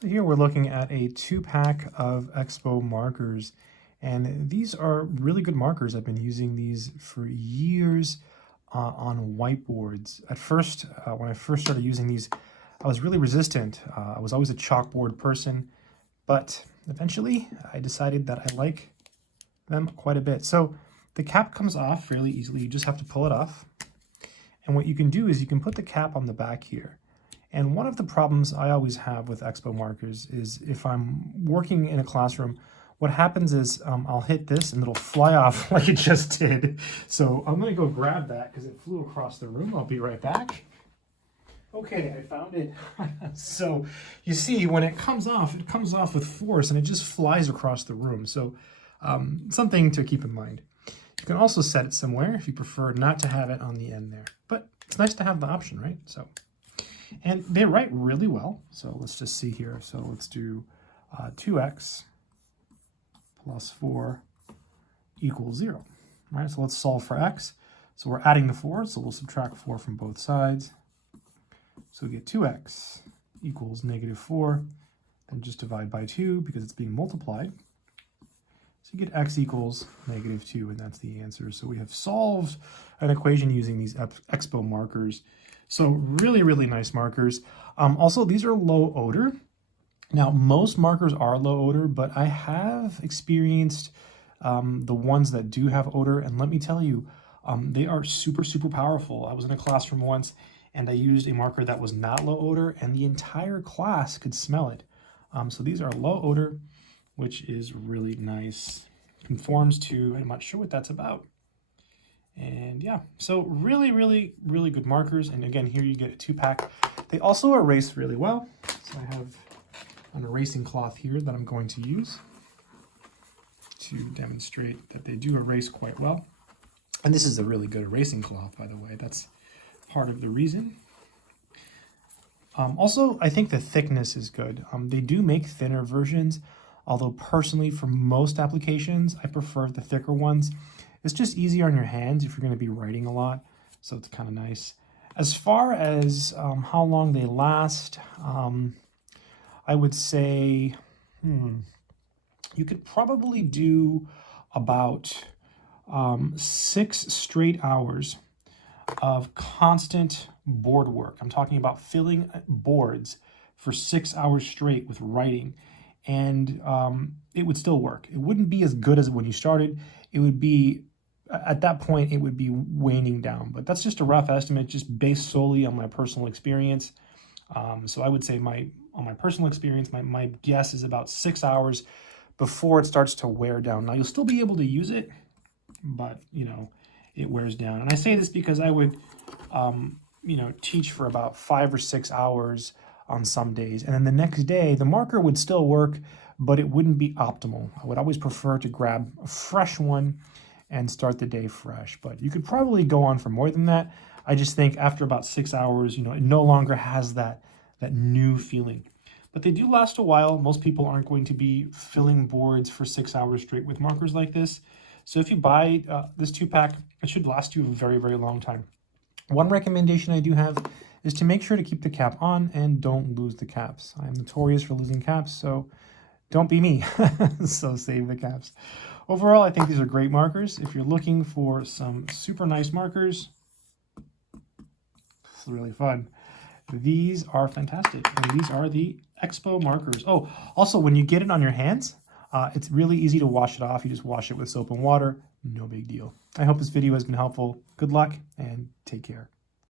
So here we're looking at a 2-pack of Expo markers, and these are really good markers. I've been using these for years on whiteboards. At first, when I first started using these, I was really resistant. I was always a chalkboard person, but eventually I decided that I like them quite a bit. So the cap comes off fairly easily. You just have to pull it off. And what you can do is you can put the cap on the back here. And one of the problems I always have with Expo markers is if I'm working in a classroom, what happens is I'll hit this and it'll fly off like it just did. So I'm going to go grab that because it flew across the room. I'll be right back. Okay, I found it. So you see, when it comes off with force and it just flies across the room. So something to keep in mind. You can also set it somewhere if you prefer not to have it on the end there. But it's nice to have the option, right? So. And they write really well. So let's just see here. So let's do 2x plus 4 equals 0. All right, so let's solve for x. So we're adding the 4, so we'll subtract 4 from both sides. So we get 2x equals -4. Then just divide by 2 because it's being multiplied. So you get x equals -2, and that's the answer. So we have solved an equation using these Expo markers. So really, really nice markers. Also, these are low odor. Now, most markers are low odor, but I have experienced the ones that do have odor. And let me tell you, they are super, super powerful. I was in a classroom once and I used a marker that was not low odor and the entire class could smell it. So these are low odor, which is really nice. Conforms to, I'm not sure what that's about. And yeah, so really, really, really good markers. And again, here you get a 2-pack. They also erase really well. So I have an erasing cloth here that I'm going to use to demonstrate that they do erase quite well. And this is a really good erasing cloth, by the way. That's part of the reason. Also, I think the thickness is good. They do make thinner versions, although personally, for most applications, I prefer the thicker ones. It's just easier on your hands if you're going to be writing a lot, so it's kind of nice. As far as how long they last, I would say you could probably do about 6 straight hours of constant board work. I'm talking about filling boards for 6 hours straight with writing, and it would still work. It wouldn't be as good as when you started. It would be, at that point, it would be waning down. But that's just a rough estimate, just based solely on my personal experience. So I would say on my personal experience, my guess is about 6 hours before it starts to wear down. Now, you'll still be able to use it, but, you know, it wears down. And I say this because I would, teach for about 5 or 6 hours on some days. And then the next day, the marker would still work, but it wouldn't be optimal. I would always prefer to grab a fresh one and start the day fresh. But you could probably go on for more than that. I just think after about 6 hours, it no longer has that new feeling. But they do last a while. Most people aren't going to be filling boards for 6 hours straight with markers like this. So if you buy this 2-pack, it should last you a very, very long time. One recommendation I do have is to make sure to keep the cap on and don't lose the caps. I'm notorious for losing caps, so don't be me. So save the caps. Overall, I think these are great markers. If you're looking for some super nice markers, it's really fun. These are fantastic, and these are the Expo markers. Oh, also, when you get it on your hands, it's really easy to wash it off. You just wash it with soap and water. No big deal. I hope this video has been helpful. Good luck and take care.